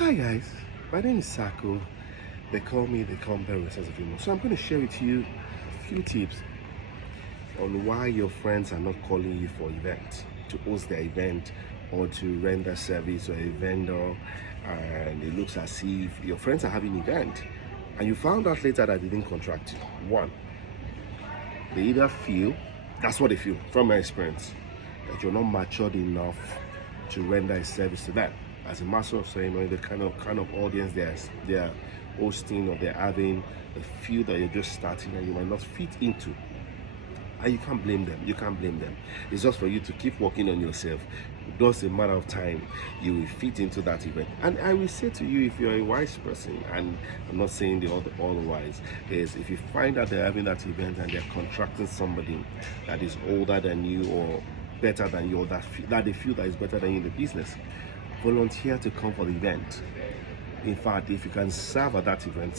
Hi guys, my name is Sako. They call me the Compare Sense of Humor. So I'm going to share with you a few tips on why your friends are not calling you for events, to host their event or to render service or a vendor, and it looks as if your friends are having an event and you found out later that they didn't contract you. One, they either feel, that's what they feel from my experience, that you're not matured enough to render a service to them. As a master of ceremony, the kind of audience they're hosting or they're having, the feel that you're just starting and you might not fit into. And you can't blame them. You can't blame them. It's just for you to keep working on yourself. Just a matter of time, you will fit into that event. And I will say to you, if you're a wise person, and I'm not saying the otherwise, is if you find out they're having that event and they're contracting somebody that is older than you or better than you, or that they feel that is better than you in the business, volunteer to come for the event. In fact, if you can serve at that event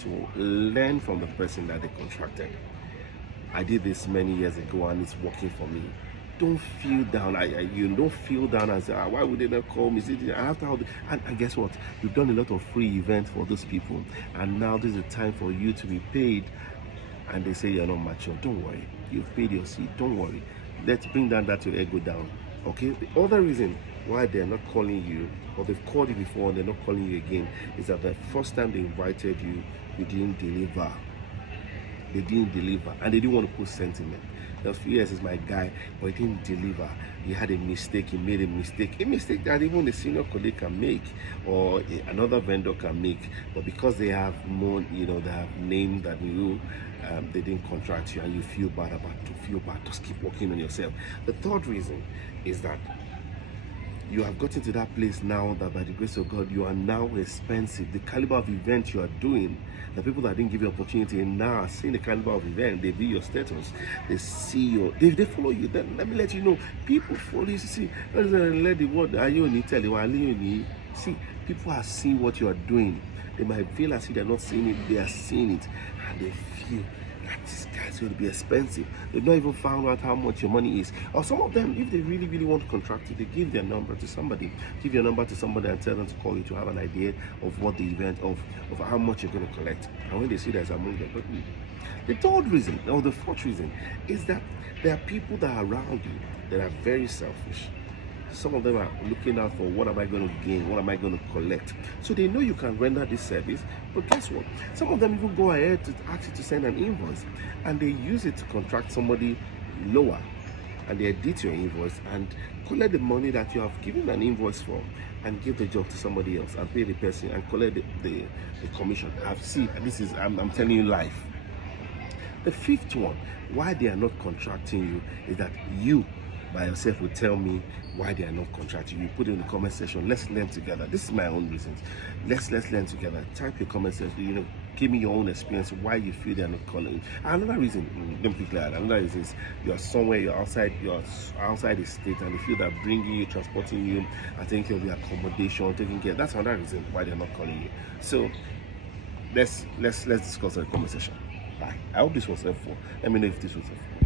to learn from the person that they contracted. I did this many years ago and it's working for me. Don't feel down. You don't feel down and say, why would they not call me? And guess what? You've done a lot of free events for those people, and now this is the time for you to be paid. And they say you're not mature. Don't worry. You've paid your seat. Don't worry. Let's bring down that your ego down. Okay? The other reason why they're not calling you, or they've called you before and they're not calling you again, is that the first time they invited you, you didn't deliver. They didn't deliver, and they didn't want to put sentiment. Those few years is my guy, but he didn't deliver. He had a mistake. He made a mistake that even a senior colleague can make, or another vendor can make. But because they have more, they have named that you, they didn't contract you, and you feel bad. Just keep working on yourself. The third reason is that you have gotten to that place now that by the grace of God, you are now expensive. The caliber of event you are doing, the people that didn't give you opportunity now are seeing the caliber of event. They view your status. They see they follow you. Then let me let you know, people follow you. See, let the word, are you in Italy? See, people are seeing what you are doing. They might feel as if they're not seeing it. They are seeing it, and they feel that this guy's going to be expensive. They've not even found out how much your money is. Or some of them, if they really want to contract you, they give their number to somebody. Give your number to somebody and tell them to call you to have an idea of what the event, of how much you're going to collect. And when they see that's among them. But the third reason, or the fourth reason, is that there are people that are around you that are very selfish. Some of them are looking out for what am I going to gain, what am I going to collect. So they know you can render this service, but guess what? Some of them even go ahead to ask you to send an invoice, and they use it to contract somebody lower, and they edit your invoice and collect the money that you have given an invoice for, and give the job to somebody else and pay the person and collect the commission. I'm telling you live. The fifth one, why they are not contracting you, is that you by yourself will tell me why they are not contracting you. Put it in the comment section. Let's learn together. This is my own reasons. Let's learn together. Type your comment section. Give me your own experience why you feel they are not calling. Another reason, don't pick like that. Another reason is you're somewhere, you're outside the state, and they feel that bringing you, transporting you, and taking care of your accommodation, taking care. That's another reason why they're not calling you. So let's discuss in the comment section. Bye. I hope this was helpful. Let me know if this was helpful.